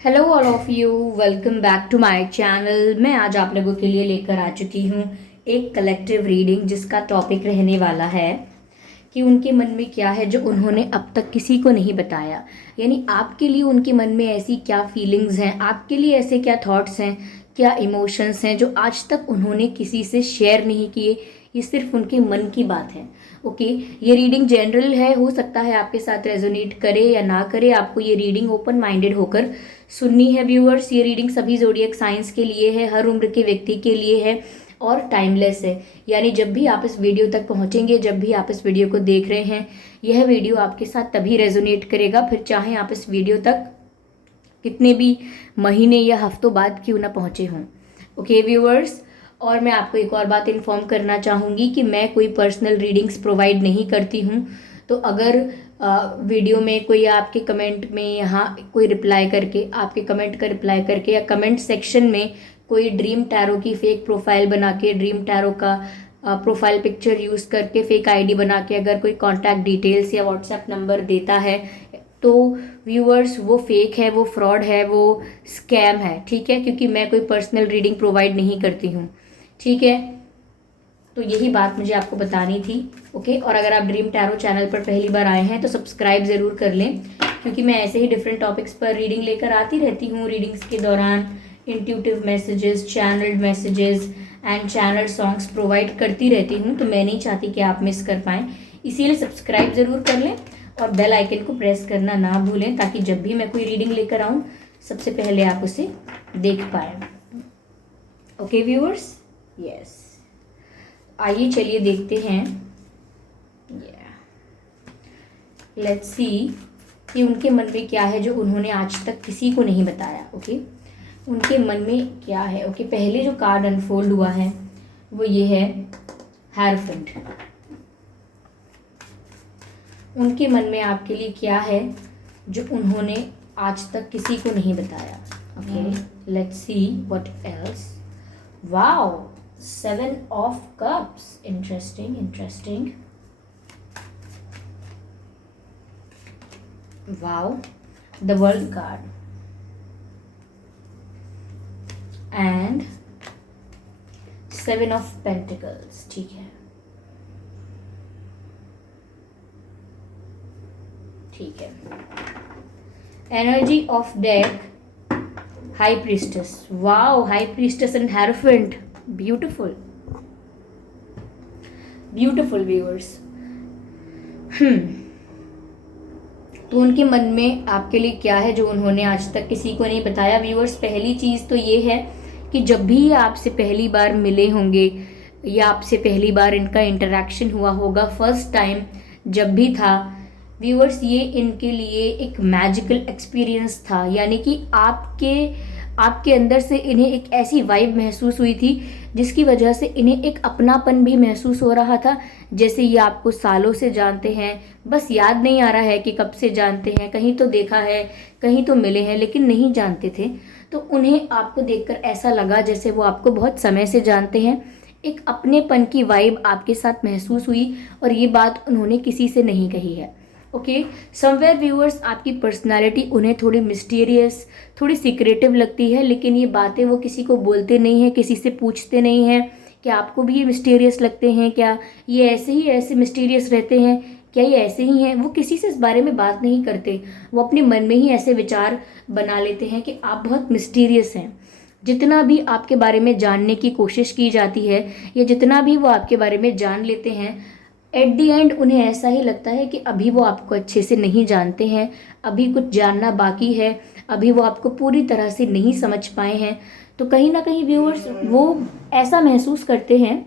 Hello all of you, welcome back to my channel. मैं आज आप लोगों के लिए लेकर आ चुकी हूँ एक कलेक्टिव रीडिंग जिसका टॉपिक रहने वाला है कि उनके मन में क्या है जो उन्होंने अब तक किसी को नहीं बताया। यानी आपके लिए उनके मन में ऐसी क्या फीलिंग्स हैं, आपके लिए ऐसे क्या थॉट्स हैं, क्या इमोशंस हैं जो आज तक उन्होंने किसी से शेयर नहीं किए। ये सिर्फ उनके मन की बात है। ओके, ये रीडिंग जनरल है, हो सकता है आपके साथ रेजोनेट करे या ना करे। आपको ये रीडिंग ओपन माइंडेड होकर सुननी है व्यूअर्स। ये रीडिंग सभी ज़ोडिएक साइंस के लिए है, हर उम्र के व्यक्ति के लिए है और टाइमलेस है। यानी जब भी आप इस वीडियो तक पहुंचेंगे, जब भी आप इस वीडियो को देख रहे हैं, यह वीडियो आपके साथ तभी रेजोनेट करेगा, फिर चाहे आप इस वीडियो तक कितने भी महीने या हफ्तों बाद क्यों ना पहुंचे हों। ओके व्यूअर्स, और मैं आपको एक और बात इन्फॉर्म करना चाहूँगी कि मैं कोई पर्सनल रीडिंग्स प्रोवाइड नहीं करती हूँ। तो अगर वीडियो में कोई आपके कमेंट में यहाँ कोई रिप्लाई करके, आपके कमेंट का रिप्लाई करके, या कमेंट सेक्शन में कोई ड्रीम टैरो की फेक प्रोफाइल बना के, ड्रीम टैरो का प्रोफाइल पिक्चर यूज़ करके, फेक आईडी बना के अगर कोई कॉन्टैक्ट डिटेल्स या व्हाट्सएप नंबर देता है तो व्यूअर्स वो फेक है, वो फ्रॉड है, वो स्कैम है। ठीक है, क्योंकि मैं कोई पर्सनल रीडिंग प्रोवाइड नहीं करती हूँ। ठीक है, तो यही बात मुझे आपको बतानी थी। ओके, और अगर आप ड्रीम टैरो चैनल पर पहली बार आए हैं तो सब्सक्राइब ज़रूर कर लें, क्योंकि मैं ऐसे ही डिफरेंट टॉपिक्स पर रीडिंग लेकर आती रहती हूँ। रीडिंग्स के दौरान intuitive messages, channelled messages and channel songs provide करती रहती हूँ, तो मैं नहीं चाहती कि आप मिस कर पाएँ। इसीलिए सब्सक्राइब ज़रूर कर लें और बेल आइकन को प्रेस करना ना भूलें, ताकि जब भी मैं कोई रीडिंग लेकर आऊँ सबसे पहले आप उसे देख पाएँ। ओके व्यूअर्स, यस, आइए चलिए देखते हैं। लेट्स सी कि उनके मन में क्या है जो उन्होंने आज तक किसी को नहीं बताया। ओके, उनके मन में क्या है। ओके, पहले जो कार्ड अनफोल्ड हुआ है वो ये है हायरफेंट। उनके मन में आपके लिए क्या है जो उन्होंने आज तक किसी को नहीं बताया। Okay, let's see what else. Wow, 7 of Cups. Interesting, interesting. Wow, the World card. And 7 of Pentacles. ठीक है, ठीक है। Energy of deck, High Priestess. Wow, High Priestess and Hierophant. Beautiful, beautiful viewers. तो उनके मन में आपके लिए क्या है जो उन्होंने आज तक किसी को नहीं बताया। व्यूअर्स, पहली चीज़ तो ये है कि जब भी आपसे पहली बार मिले होंगे या आपसे पहली बार इनका इंटरेक्शन हुआ होगा, फर्स्ट टाइम जब भी था व्यूअर्स, ये इनके लिए एक मैजिकल एक्सपीरियंस था। यानी कि आपके अंदर से इन्हें एक ऐसी वाइब महसूस हुई थी जिसकी वजह से इन्हें एक अपनापन भी महसूस हो रहा था। जैसे ये आपको सालों से जानते हैं, बस याद नहीं आ रहा है कि कब से जानते हैं। कहीं तो देखा है, कहीं तो मिले हैं, लेकिन नहीं जानते थे। तो उन्हें आपको देखकर ऐसा लगा जैसे वो आपको बहुत समय से जानते हैं। एक अपनेपन की वाइब आपके साथ महसूस हुई और ये बात उन्होंने किसी से नहीं कही है। ओके, समवेयर व्यूअर्स, आपकी पर्सनालिटी उन्हें थोड़ी मिस्टीरियस, थोड़ी सीक्रेटिव लगती है, लेकिन ये बातें वो किसी को बोलते नहीं हैं, किसी से पूछते नहीं हैं। क्या आपको भी ये मिस्टीरियस लगते हैं? क्या ये ऐसे मिस्टीरियस रहते हैं? क्या ये ऐसे ही हैं? वो किसी से इस बारे में बात नहीं करते। वो अपने मन में ही ऐसे विचार बना लेते हैं कि आप बहुत मिस्टीरियस हैं। जितना भी आपके बारे में जानने की कोशिश की जाती है या जितना भी वो आपके बारे में जान लेते हैं, एट दी एंड उन्हें ऐसा ही लगता है कि अभी वो आपको अच्छे से नहीं जानते हैं, अभी कुछ जानना बाकी है, अभी वो आपको पूरी तरह से नहीं समझ पाए हैं। तो कहीं ना कहीं व्यूअर्स वो ऐसा महसूस करते हैं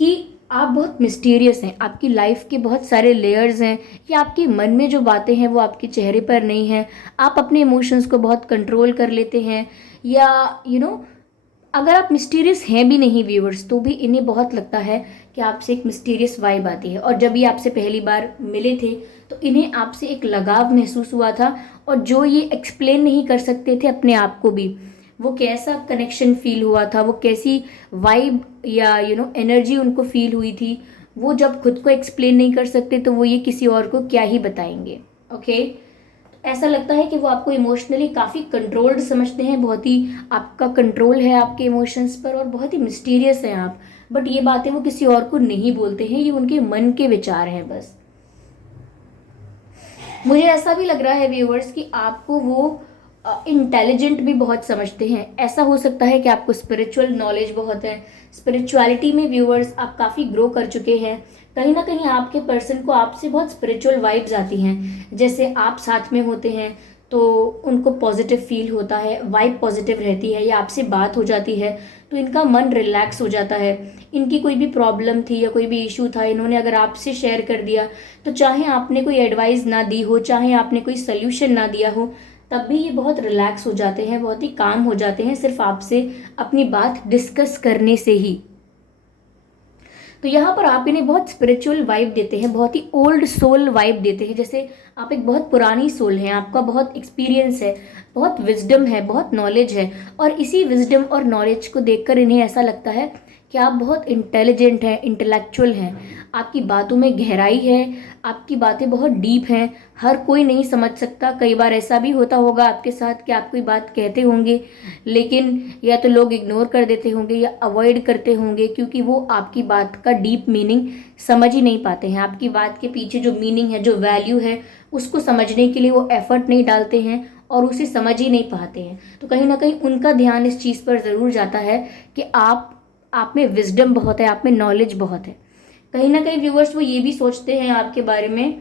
कि आप बहुत मिस्टीरियस हैं, आपकी लाइफ के बहुत सारे लेयर्स हैं, या आपके मन में जो बातें हैं वो आपके चेहरे पर नहीं हैं। आप अपने इमोशंस को बहुत कंट्रोल कर लेते हैं, या अगर आप मिस्टीरियस हैं भी नहीं व्यूअर्स, तो भी इन्हें बहुत लगता है कि आपसे एक मिस्टीरियस वाइब आती है। और जब ये आपसे पहली बार मिले थे तो इन्हें आपसे एक लगाव महसूस हुआ था, और जो ये एक्सप्लेन नहीं कर सकते थे अपने आप को भी। वो कैसा कनेक्शन फील हुआ था, वो कैसी वाइब या एनर्जी उनको फील हुई थी, वो जब खुद को एक्सप्लेन नहीं कर सकते तो वो ये किसी और को क्या ही बताएंगे। ओके, ऐसा लगता है कि वो आपको इमोशनली काफ़ी कंट्रोल्ड समझते हैं, बहुत ही आपका कंट्रोल है आपके इमोशंस पर और बहुत ही मिस्टीरियस हैं आप। बट ये बातें वो किसी और को नहीं बोलते हैं, ये उनके मन के विचार हैं बस। मुझे ऐसा भी लग रहा है व्यूअर्स कि आपको वो इंटेलिजेंट भी बहुत समझते हैं। ऐसा हो सकता है कि आपको स्पिरिचुअल नॉलेज बहुत है, स्पिरिचुअलिटी में व्यूअर्स आप काफ़ी ग्रो कर चुके हैं। कहीं ना कहीं आपके पर्सन को आपसे बहुत स्पिरिचुअल वाइब्स आती हैं, जैसे आप साथ में होते हैं तो उनको पॉजिटिव फील होता है, वाइब पॉजिटिव रहती है, या आपसे बात हो जाती है तो इनका मन रिलैक्स हो जाता है। इनकी कोई भी प्रॉब्लम थी या कोई भी इशू था, इन्होंने अगर आपसे शेयर कर दिया तो चाहे आपने कोई एडवाइस ना दी हो, चाहे आपने कोई सल्यूशन ना दिया हो, तब भी ये बहुत रिलैक्स हो जाते हैं, बहुत ही काम हो जाते हैं सिर्फ आपसे अपनी बात डिस्कस करने से ही। तो यहाँ पर आप इन्हें बहुत स्पिरिचुअल वाइब देते हैं, बहुत ही ओल्ड सोल वाइब देते हैं, जैसे आप एक बहुत पुरानी सोल हैं, आपका बहुत एक्सपीरियंस है, बहुत विजडम है, बहुत नॉलेज है। और इसी विजडम और नॉलेज को देखकर इन्हें ऐसा लगता है कि आप बहुत इंटेलिजेंट हैं, इंटेलेक्चुअल हैं, आपकी बातों में गहराई है, आपकी बातें बहुत डीप हैं, हर कोई नहीं समझ सकता। कई बार ऐसा भी होता होगा आपके साथ कि आप कोई बात कहते होंगे लेकिन या तो लोग इग्नोर कर देते होंगे या अवॉइड करते होंगे, क्योंकि वो आपकी बात का डीप मीनिंग समझ ही नहीं पाते हैं। आपकी बात के पीछे जो मीनिंग है, जो वैल्यू है, उसको समझने के लिए वो एफर्ट नहीं डालते हैं और उसे समझ ही नहीं पाते हैं। तो कहीं ना कहीं उनका ध्यान इस चीज़ पर ज़रूर जाता है कि आप में विजडम बहुत है, आप में नॉलेज बहुत है। कहीं ना कहीं व्यूअर्स वो ये भी सोचते हैं आपके बारे में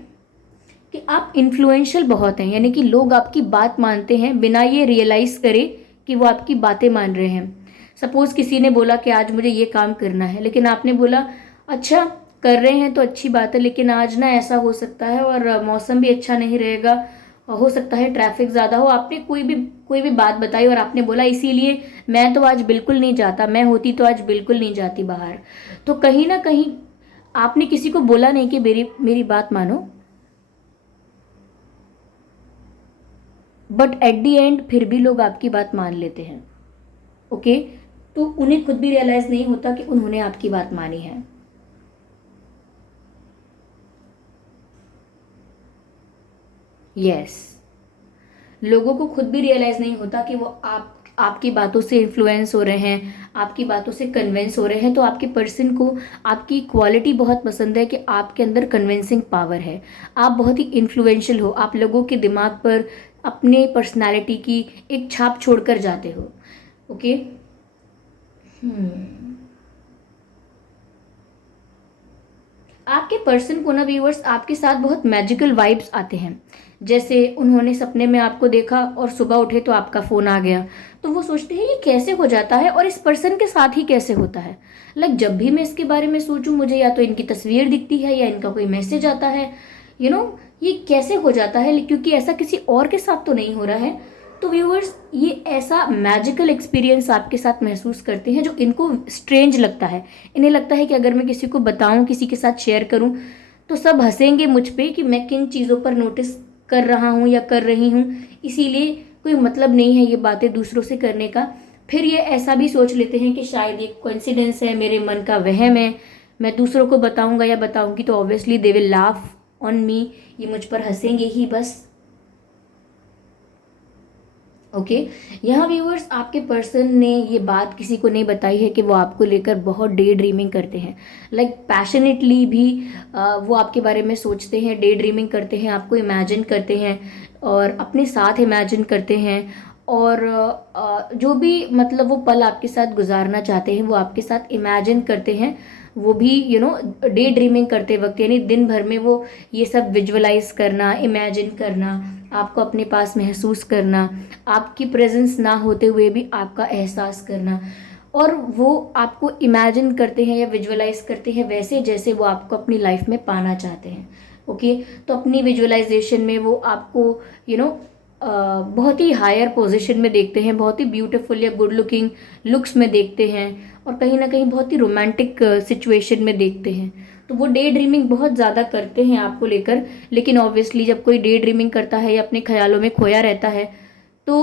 कि आप इन्फ्लुएंशियल बहुत हैं, यानी कि लोग आपकी बात मानते हैं बिना ये रियलाइज़ करे कि वो आपकी बातें मान रहे हैं। सपोज़ किसी ने बोला कि आज मुझे ये काम करना है, लेकिन आपने बोला अच्छा कर रहे हैं तो अच्छी बात है, लेकिन आज ना ऐसा हो सकता है और मौसम भी अच्छा नहीं रहेगा, हो सकता है ट्रैफिक ज़्यादा हो। आपने कोई भी बात बताई और आपने बोला इसीलिए मैं तो आज बिल्कुल नहीं जाता, मैं होती तो आज बिल्कुल नहीं जाती बाहर। तो कहीं ना कहीं आपने किसी को बोला नहीं कि मेरी मेरी बात मानो, बट एट दी एंड फिर भी लोग आपकी बात मान लेते हैं। ओके, तो उन्हें खुद भी रियलाइज नहीं होता कि उन्होंने आपकी बात मानी है। यस, लोगों को खुद भी रियलाइज नहीं होता कि वो आपकी बातों से इन्फ्लुएंस हो रहे हैं, आपकी बातों से कन्विंस हो रहे हैं। तो आपके पर्सन को आपकी क्वालिटी बहुत पसंद है कि आपके अंदर कन्विंसिंग पावर है, आप बहुत ही इन्फ्लुएंशियल हो, आप लोगों के दिमाग पर अपने पर्सनालिटी की एक छाप छोड़कर जाते हो। ओके, आपके पर्सन को ना व्यूअर्स आपके साथ बहुत मैजिकल वाइब्स आते हैं। जैसे उन्होंने सपने में आपको देखा और सुबह उठे तो आपका फ़ोन आ गया, तो वो सोचते हैं ये कैसे हो जाता है और इस पर्सन के साथ ही कैसे होता है। लाइक जब भी मैं इसके बारे में सोचूं मुझे या तो इनकी तस्वीर दिखती है या इनका कोई मैसेज आता है, ये कैसे हो जाता है, क्योंकि ऐसा किसी और के साथ तो नहीं हो रहा है। तो व्यूअर्स ये ऐसा मैजिकल एक्सपीरियंस आपके साथ महसूस करते हैं जो इनको स्ट्रेंज लगता है। इन्हें लगता है कि अगर मैं किसी को बताऊं, किसी के साथ शेयर करूं, तो सब हंसेंगे मुझ पे कि मैं किन चीज़ों पर नोटिस कर रहा हूं या कर रही हूं, इसीलिए कोई मतलब नहीं है ये बातें दूसरों से करने का। फिर ये ऐसा भी सोच लेते हैं कि शायद ये कोइंसिडेंस है, मेरे मन का वहम है, मैं दूसरों को बताऊंगा या बताऊंगी तो obviously they will laugh on me, ये मुझ पर हंसेंगे ही बस। ओके, यहाँ व्यूअर्स आपके पर्सन ने ये बात किसी को नहीं बताई है कि वो आपको लेकर बहुत डे ड्रीमिंग करते हैं, लाइक पैशनेटली भी वो आपके बारे में सोचते हैं, डे ड्रीमिंग करते हैं, आपको इमेजिन करते हैं और अपने साथ इमेजिन करते हैं। और जो भी मतलब वो पल आपके साथ गुजारना चाहते हैं वो आपके साथ इमेजिन करते हैं। वो भी डे ड्रीमिंग करते वक्त, यानी दिन भर में वो ये सब विजुअलाइज करना, इमेजिन करना, आपको अपने पास महसूस करना, आपकी प्रेजेंस ना होते हुए भी आपका एहसास करना, और वो आपको इमेजिन करते हैं या विजुअलाइज करते हैं वैसे जैसे वो आपको अपनी लाइफ में पाना चाहते हैं। ओके, तो अपनी विजुअलाइजेशन में वो आपको यू नो बहुत ही हायर पोजीशन में देखते हैं, बहुत ही ब्यूटीफुल या गुड लुकिंग लुक्स में देखते हैं, और कहीं ना कहीं बहुत ही रोमांटिक सिचुएशन में देखते हैं। तो वो डे ड्रीमिंग बहुत ज़्यादा करते हैं आपको लेकर। लेकिन ऑब्वियसली जब कोई डे ड्रीमिंग करता है या अपने ख्यालों में खोया रहता है तो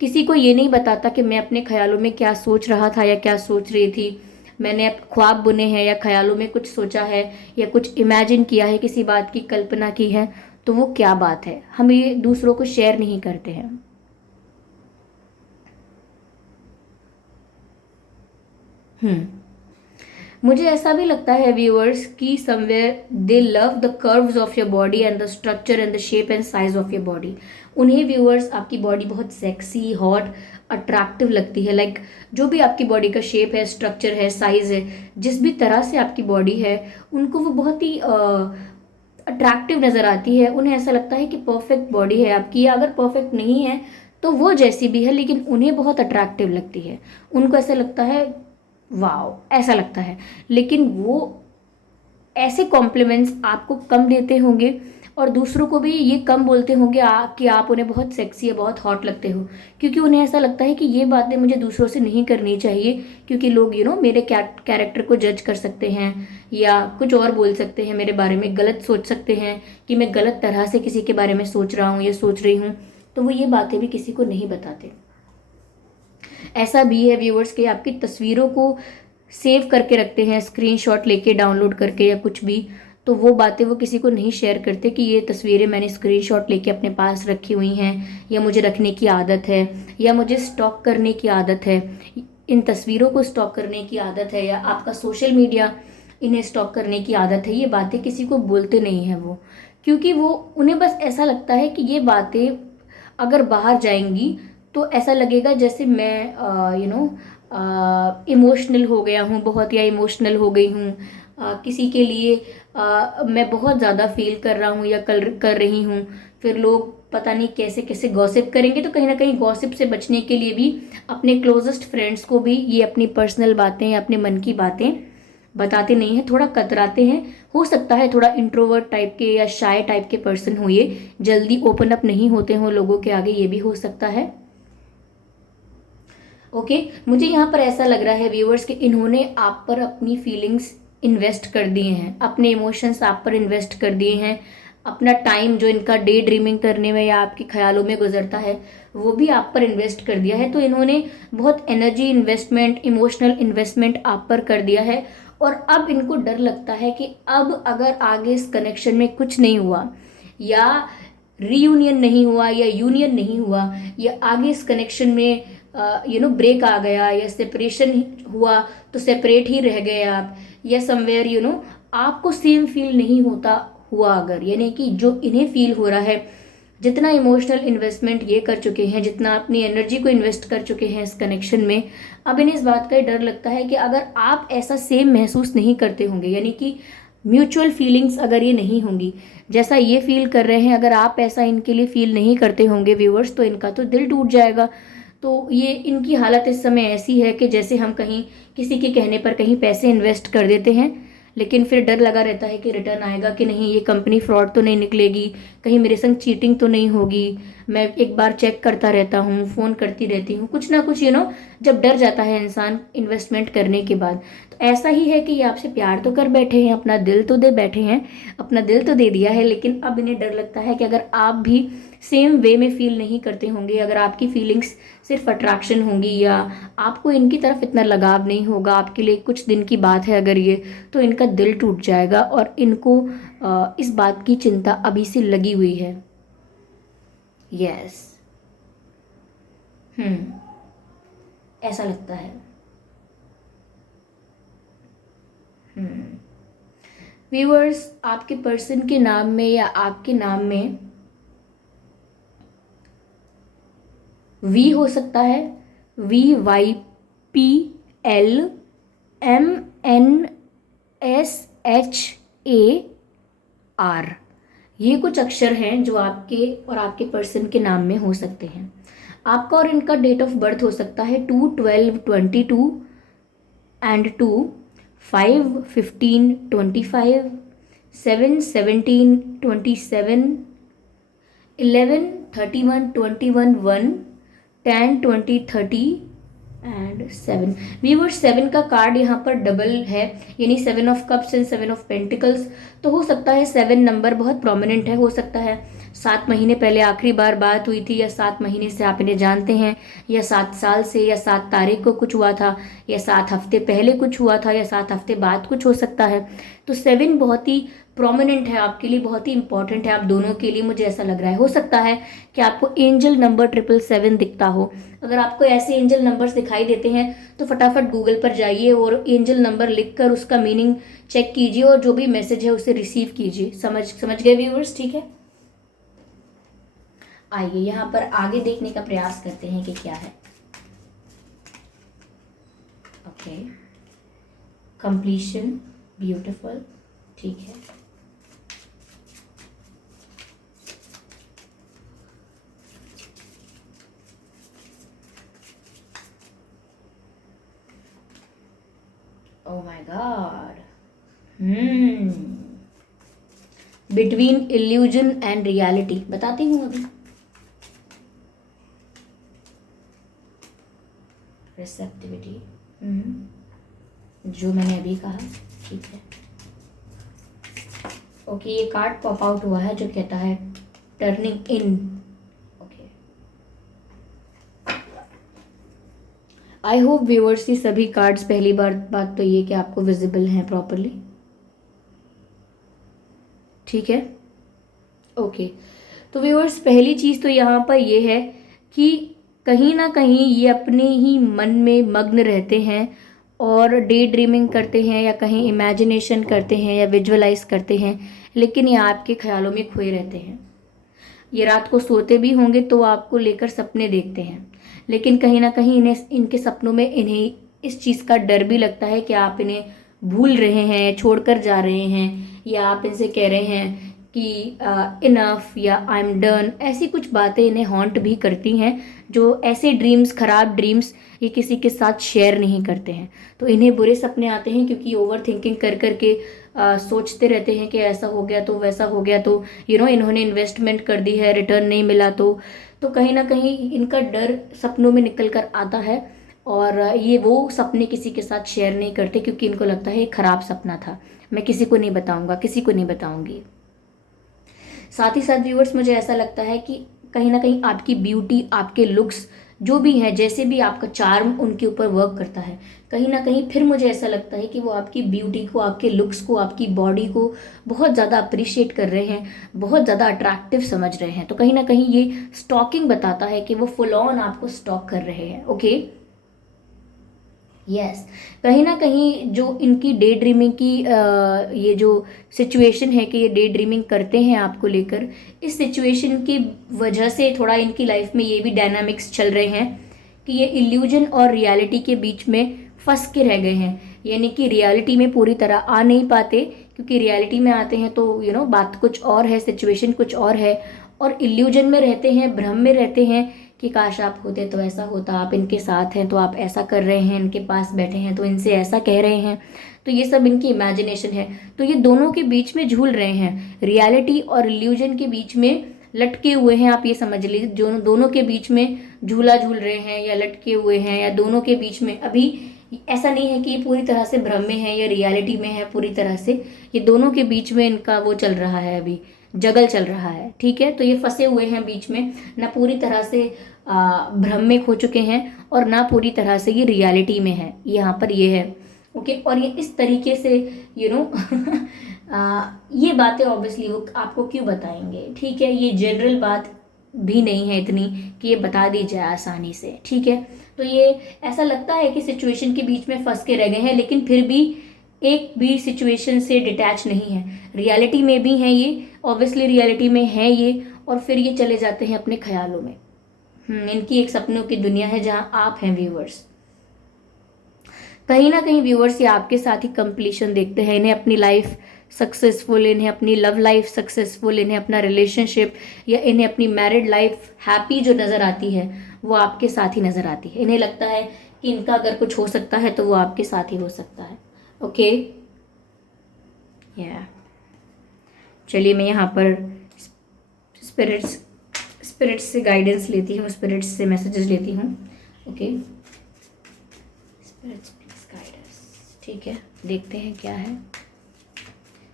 किसी को ये नहीं बताता कि मैं अपने ख्यालों में क्या सोच रहा था या क्या सोच रही थी। मैंने अब ख्वाब बुने हैं या ख्यालों में कुछ सोचा है या कुछ इमेजिन किया है, किसी बात की कल्पना की है, तो वो क्या बात है, हम ये दूसरों को शेयर नहीं करते हैं। मुझे ऐसा भी लगता है व्यूअर्स कि somewhere they love the curves of your body and the structure and the shape and size of your body. उन्हें व्यूअर्स आपकी बॉडी बहुत सेक्सी, हॉट, अट्रैक्टिव लगती है। लाइक जो भी आपकी बॉडी का शेप है, स्ट्रक्चर है, साइज है, जिस भी तरह से आपकी बॉडी है, उनको वो बहुत ही अट्रैक्टिव नज़र आती है। उन्हें ऐसा लगता है कि परफेक्ट बॉडी है आपकी, या अगर परफेक्ट नहीं है तो वो जैसी भी है लेकिन उन्हें बहुत अट्रैक्टिव लगती है। उनको ऐसा लगता है वाओ, ऐसा लगता है। लेकिन वो ऐसे कॉम्प्लीमेंट्स आपको कम देते होंगे और दूसरों को भी ये कम बोलते होंगे कि आप उन्हें बहुत सेक्सी या बहुत हॉट लगते हो, क्योंकि उन्हें ऐसा लगता है कि ये बातें मुझे दूसरों से नहीं करनी चाहिए, क्योंकि लोग मेरे कैरेक्टर को जज कर सकते हैं या कुछ और बोल सकते हैं, मेरे बारे में गलत सोच सकते हैं कि मैं गलत तरह से किसी के बारे में सोच रहा हूँ या सोच रही हूँ। तो वो ये बातें भी किसी को नहीं बताते। ऐसा भी है व्यूअर्स कि आपकी तस्वीरों को सेव करके रखते हैं, स्क्रीनशॉट लेके, डाउनलोड करके या कुछ भी, तो वो बातें वो किसी को नहीं शेयर करते कि ये तस्वीरें मैंने स्क्रीनशॉट लेके अपने पास रखी हुई हैं, या मुझे रखने की आदत है, या मुझे स्टॉक करने की आदत है, इन तस्वीरों को स्टॉक करने की आदत है, या आपका सोशल मीडिया इन्हें स्टॉक करने की आदत है। ये बातें किसी को बोलते नहीं हैं वो, क्योंकि वो उन्हें बस ऐसा लगता है कि ये बातें अगर बाहर जाएंगी तो ऐसा लगेगा जैसे मैं इमोशनल हो गया हूँ बहुत, या इमोशनल हो गई हूँ किसी के लिए, मैं बहुत ज़्यादा फील कर रहा हूँ या कर रही हूँ। फिर लोग पता नहीं कैसे कैसे गॉसिप करेंगे, तो कहीं ना कहीं गॉसिप से बचने के लिए भी अपने क्लोजेस्ट फ्रेंड्स को भी ये अपनी पर्सनल बातें या अपने मन की बातें बताते नहीं हैं, थोड़ा कतराते हैं। हो सकता है थोड़ा इंट्रोवर्ट टाइप के या शाय टाइप के पर्सन हो, ये जल्दी ओपन अप नहीं होते हो लोगों के आगे, ये भी हो सकता है। ओके, मुझे यहाँ पर ऐसा लग रहा है व्यूअर्स कि इन्होंने आप पर अपनी फीलिंग्स इन्वेस्ट कर दिए हैं, अपने इमोशंस आप पर इन्वेस्ट कर दिए हैं, अपना टाइम जो इनका डे ड्रीमिंग करने में या आपके ख्यालों में गुजरता है वो भी आप पर इन्वेस्ट कर दिया है। तो इन्होंने बहुत एनर्जी इन्वेस्टमेंट, इमोशनल इन्वेस्टमेंट आप पर कर दिया है, और अब इनको डर लगता है कि अब अगर आगे इस कनेक्शन में कुछ नहीं हुआ, या रीयूनियन नहीं हुआ, या यूनियन नहीं हुआ, या आगे इस कनेक्शन में ब्रेक आ गया, या सेपरेशन हुआ तो सेपरेट ही रह गए आप, या समवेयर आपको सेम फील नहीं होता हुआ अगर, यानी कि जो इन्हें फील हो रहा है, जितना इमोशनल इन्वेस्टमेंट ये कर चुके हैं, जितना अपनी एनर्जी को इन्वेस्ट कर चुके हैं इस कनेक्शन में, अब इन्हें इस बात का डर लगता है कि अगर आप ऐसा सेम महसूस नहीं करते होंगे, यानी कि म्यूचुअल फीलिंग्स अगर ये नहीं होंगी जैसा ये फील कर रहे हैं, अगर आप ऐसा इनके लिए फील नहीं करते होंगे व्यूअर्स, तो इनका तो दिल टूट जाएगा। तो ये इनकी हालत इस समय ऐसी है कि जैसे हम कहीं किसी के कहने पर कहीं पैसे इन्वेस्ट कर देते हैं, लेकिन फिर डर लगा रहता है कि रिटर्न आएगा कि नहीं, ये कंपनी फ्रॉड तो नहीं निकलेगी, कहीं मेरे संग चीटिंग तो नहीं होगी, मैं एक बार चेक करता रहता हूँ, फ़ोन करती रहती हूँ, कुछ ना कुछ जब डर जाता है इंसान इन्वेस्टमेंट करने के बाद। तो ऐसा ही है कि ये आपसे प्यार तो कर बैठे हैं, अपना दिल तो दे बैठे हैं, अपना दिल तो दे दिया है, लेकिन अब इन्हें डर लगता है कि अगर आप भी सेम वे में फील नहीं करते होंगे, अगर आपकी फीलिंग्स सिर्फ अट्रैक्शन होंगी, या आपको इनकी तरफ इतना लगाव नहीं होगा, आपके लिए कुछ दिन की बात है अगर ये, तो इनका दिल टूट जाएगा, और इनको इस बात की चिंता अभी से लगी हुई है। यस, ऐसा लगता है। व्यूअर्स, आपके पर्सन के नाम में या आपके नाम में वी हो सकता है, VYPLMNSHAR, ये कुछ अक्षर हैं जो आपके और आपके पर्सन के नाम में हो सकते हैं। आपका और इनका डेट ऑफ बर्थ हो सकता है 2/12/22 एंड 2/5/15/25, 7/17/27, 11/31/21, 10/20/30 एंड 7। व्यूअर 7 का कार्ड यहाँ पर डबल है, यानी 7 of cups and 7 of pentacles. तो हो सकता है 7 नंबर बहुत प्रोमिनेंट है, हो सकता है 7 महीने पहले आखिरी बार बात हुई थी, या 7 महीने से आप इन्हें जानते हैं, या 7 साल से, या 7 तारीख को कुछ हुआ था, या 7 हफ्ते पहले कुछ हुआ था, या 7 हफ्ते बाद कुछ हो सकता है। तो 7 बहुत ही प्रोमिनेंट है, आपके लिए बहुत ही इंपॉर्टेंट है, आप दोनों के लिए, मुझे ऐसा लग रहा है। हो सकता है कि आपको एंजल नंबर 777 दिखता हो। अगर आपको ऐसे एंजल नंबर्स दिखाई देते हैं तो फटाफट गूगल पर जाइए और एंजल नंबर लिखकर उसका मीनिंग चेक कीजिए और जो भी मैसेज है उसे रिसीव कीजिए। समझ गए व्यूअर्स? ठीक है, आइए यहाँ पर आगे देखने का प्रयास करते हैं कि क्या है। ओके, कंप्लीशन, ब्यूटीफुल, ठीक है। Oh my God, between illusion and reality, बताती हूँ अभी। रिसेप्टिविटी, जो मैंने अभी कहा, ठीक है। ओके, ये कार्ड पॉप आउट हुआ है जो कहता है turning in. Okay, I hope viewers ये सभी कार्ड्स, पहली बात तो ये कि आपको विजिबल हैं प्रॉपरली, ठीक है। ओके, तो व्यूअर्स पहली चीज़ तो यहाँ पर ये है कि कहीं ना कहीं ये अपने ही मन में मग्न रहते हैं और डे ड्रीमिंग करते हैं या कहीं इमेजिनेशन करते हैं या विजुअलाइज करते हैं, लेकिन ये आपके ख्यालों में खोए रहते हैं। ये रात को सोते भी होंगे तो आपको लेकर सपने देखते हैं, लेकिन कहीं ना कहीं इन्हें, इनके सपनों में इन्हें इस चीज़ का डर भी लगता है कि आप इन्हें भूल रहे हैं, छोड़कर जा रहे हैं, या आप इनसे कह रहे हैं कि इनफ या आई एम डन। ऐसी कुछ बातें इन्हें हॉन्ट भी करती हैं, जो ऐसे ड्रीम्स, खराब ड्रीम्स ये किसी के साथ शेयर नहीं करते हैं। तो इन्हें बुरे सपने आते हैं क्योंकि ओवर थिंकिंग कर करके सोचते रहते हैं कि ऐसा हो गया तो वैसा हो गया, तो इन्होंने इन्वेस्टमेंट कर दी है, रिटर्न नहीं मिला, तो कहीं ना कहीं इनका डर सपनों में निकल कर आता है और ये वो सपने किसी के साथ शेयर नहीं करते क्योंकि इनको लगता है ये खराब सपना था, मैं किसी को नहीं बताऊंगा, किसी को नहीं बताऊंगी। साथ ही साथ व्यूअर्स मुझे ऐसा लगता है कि कहीं ना कहीं आपकी ब्यूटी, आपके लुक्स जो भी हैं, जैसे भी आपका चार्म उनके ऊपर वर्क करता है, कहीं ना कहीं फिर मुझे ऐसा लगता है कि वो आपकी ब्यूटी को, आपके लुक्स को, आपकी बॉडी को बहुत ज़्यादा अप्रिशिएट कर रहे हैं, बहुत ज़्यादा अट्रैक्टिव समझ रहे हैं। तो कहीं ना कहीं ये स्टॉकिंग बताता है कि वो फुल ऑन आपको स्टॉक कर रहे हैं। ओके, यस, कहीं ना कहीं जो इनकी डे ड्रीमिंग की ये जो सिचुएशन है कि ये डे ड्रीमिंग करते हैं आपको लेकर, इस सिचुएशन की वजह से थोड़ा इनकी लाइफ में ये भी डायनामिक्स चल रहे हैं कि ये इल्यूजन और रियलिटी के बीच में फंस के रह गए हैं, यानी कि रियलिटी में पूरी तरह आ नहीं पाते, क्योंकि रियलिटी में आते हैं तो बात कुछ और है, सिचुएशन कुछ और है, और इल्यूजन में रहते हैं, भ्रम में रहते हैं कि काश आप होते तो ऐसा होता, आप इनके साथ हैं तो आप ऐसा कर रहे हैं, इनके पास बैठे हैं तो इनसे ऐसा कह रहे हैं, तो ये सब इनकी इमेजिनेशन है। तो ये दोनों के बीच में झूल रहे हैं, रियलिटी और इल्यूजन के बीच में लटके हुए हैं, आप ये समझ लीजिए, जो दोनों के बीच में झूला झूल रहे हैं या लटके हुए हैं, या दोनों के बीच में अभी ऐसा नहीं है कि ये पूरी तरह से भ्रम में है या रियलिटी में है पूरी तरह से, ये दोनों के बीच में इनका वो चल रहा है, अभी जगल चल रहा है, ठीक है। तो ये फंसे हुए हैं बीच में, ना पूरी तरह से भ्रम में खो चुके हैं और ना पूरी तरह से ये रियलिटी में है, यहाँ पर ये है। ओके, और ये इस तरीके से ये बातें ऑब्वियसली वो आपको क्यों बताएंगे, ठीक है, ये जनरल बात भी नहीं है इतनी कि ये बता दी जाए आसानी से, ठीक है। तो ये ऐसा लगता है कि सिचुएशन के बीच में फंस के रह गए हैं, लेकिन फिर भी एक भी सिचुएशन से डिटैच नहीं है, रियलिटी में भी हैं ये, ऑब्वियसली रियलिटी में है ये, और फिर ये चले जाते हैं अपने ख्यालों में। इनकी एक सपनों की दुनिया है जहां आप हैं व्यूअर्स। कहीं ना कहीं व्यूअर्स ये आपके साथ ही कंप्लीशन देखते हैं, इन्हें अपनी लाइफ सक्सेसफुल, इन्हें अपनी लव लाइफ सक्सेसफुल, इन्हें अपना रिलेशनशिप या इन्हें अपनी मैरिड लाइफ हैप्पी जो नज़र आती है वो आपके साथ ही नज़र आती है। इन्हें लगता है कि इनका अगर कुछ हो सकता है तो वो आपके साथ ही हो सकता है। ओके, या चलिए मैं यहाँ पर स्पिरिट्स से गाइडेंस लेती हूँ, स्पिरिट्स से मैसेजेस लेती हूँ। Okay, spirits please guide us, ठीक है, देखते हैं क्या है।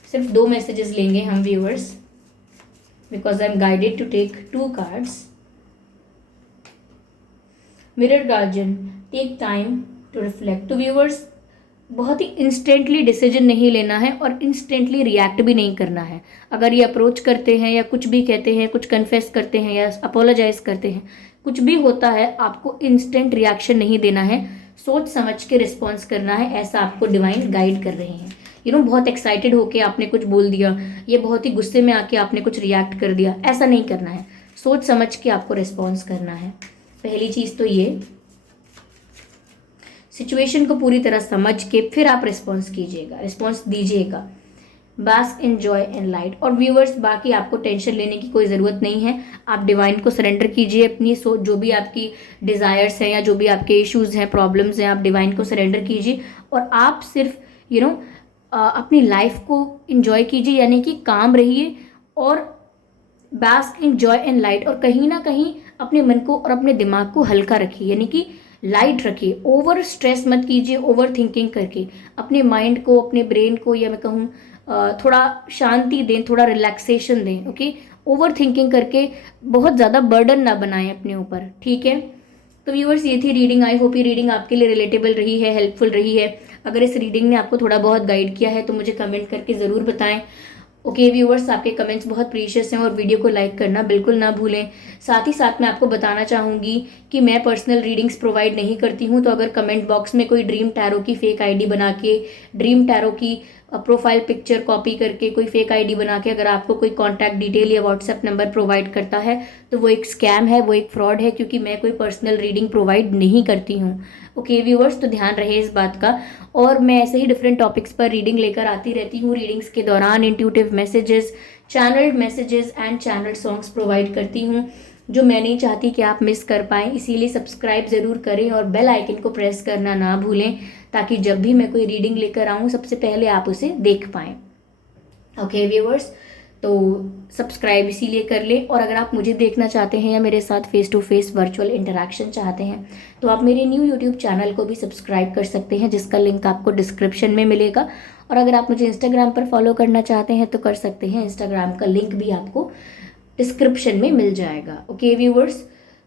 सिर्फ 2 मैसेजेस लेंगे हम viewers, because I am guided to take 2 cards. Mirror guardian, take time to reflect. तो व्यूअर्स बहुत ही इंस्टेंटली डिसीजन नहीं लेना है और इंस्टेंटली रिएक्ट भी नहीं करना है। अगर ये अप्रोच करते हैं या कुछ भी कहते हैं, कुछ कन्फेस करते हैं या अपोलोजाइज करते हैं, कुछ भी होता है, आपको इंस्टेंट रिएक्शन नहीं देना है, सोच समझ के रिस्पॉन्स करना है। ऐसा आपको डिवाइन गाइड कर रहे हैं। बहुत एक्साइटेड होके आपने कुछ बोल दिया, ये बहुत ही गुस्से में आके आपने कुछ रिएक्ट कर दिया, ऐसा नहीं करना है। सोच समझ के आपको रिस्पॉन्स करना है। पहली चीज़ तो ये, सिचुएशन को पूरी तरह समझ के फिर आप रिस्पॉन्स कीजिएगा, रिस्पॉन्स दीजिएगा। Bask in joy and light. और व्यूअर्स, बाकी आपको टेंशन लेने की कोई ज़रूरत नहीं है। आप डिवाइन को सरेंडर कीजिए अपनी सोच, जो भी आपकी डिज़ायर्स हैं या जो भी आपके इश्यूज़ हैं, प्रॉब्लम्स हैं, आप डिवाइन को सरेंडर कीजिए और आप सिर्फ अपनी लाइफ को इंजॉय कीजिए, यानी कि काम रहिए और bask in joy and light. और कहीं ना कहीं अपने मन को और अपने दिमाग को हल्का रखिए, यानी कि लाइट रखिए। ओवर स्ट्रेस मत कीजिए ओवर थिंकिंग करके। अपने माइंड को, अपने ब्रेन को, या मैं कहूँ थोड़ा शांति दें, थोड़ा रिलैक्सेशन दें। ओके, ओवर थिंकिंग करके बहुत ज़्यादा बर्डन ना बनाएं अपने ऊपर, ठीक है। तो व्यूअर्स, ये थी रीडिंग। आई होप ये रीडिंग आपके लिए रिलेटेबल रही है, हेल्पफुल रही है। अगर इस रीडिंग ने आपको थोड़ा बहुत गाइड किया है तो मुझे कमेंट करके ज़रूर बताएं। ओके व्यूअर्स, आपके कमेंट्स बहुत प्रीशियस हैं और वीडियो को लाइक करना बिल्कुल ना भूलें। साथ ही साथ मैं आपको बताना चाहूँगी कि मैं पर्सनल रीडिंग्स प्रोवाइड नहीं करती हूँ। तो अगर कमेंट बॉक्स में कोई ड्रीम टैरो की फेक आईडी बना के, ड्रीम टैरो की प्रोफाइल पिक्चर कॉपी करके कोई फेक आईडी बना के अगर आपको कोई कॉन्टैक्ट डिटेल या व्हाट्सएप नंबर प्रोवाइड करता है तो वो एक स्कैम है, वो एक फ्रॉड है, क्योंकि मैं कोई पर्सनल रीडिंग प्रोवाइड नहीं करती हूँ। ओके व्यूअर्स, तो ध्यान रहे इस बात का। और मैं ऐसे ही डिफरेंट टॉपिक्स पर रीडिंग लेकर आती रहती हूँ। रीडिंग्स के दौरान intuitive messages, channelled messages and channelled songs provide करती हूँ, जो मैं नहीं चाहती कि आप मिस कर पाएँ। इसीलिए सब्सक्राइब ज़रूर करें और बेल आइकन को प्रेस करना ना भूलें, ताकि जब भी मैं कोई रीडिंग लेकर आऊँ सबसे पहले आप उसे देख पाएँ। ओके व्यूअर्स, तो सब्सक्राइब इसीलिए कर लें। और अगर आप मुझे देखना चाहते हैं या मेरे साथ face to face virtual interaction चाहते हैं तो आप मेरे न्यू यूट्यूब चैनल को भी सब्सक्राइब कर सकते हैं, जिसका लिंक आपको डिस्क्रिप्शन में मिलेगा। और अगर आप मुझे इंस्टाग्राम पर फॉलो करना चाहते हैं तो कर सकते हैं, इंस्टाग्राम का लिंक भी आपको डिस्क्रिप्शन में मिल जाएगा। ओके व्यूअर्स,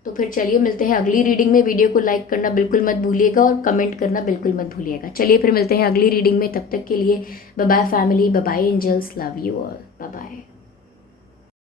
तो फिर चलिए मिलते हैं अगली रीडिंग में। वीडियो को लाइक करना बिल्कुल मत भूलिएगा और कमेंट करना बिल्कुल मत भूलिएगा। चलिए फिर मिलते हैं अगली रीडिंग में। तब तक के लिए bye bye family, bye bye angels, love you all, bye bye.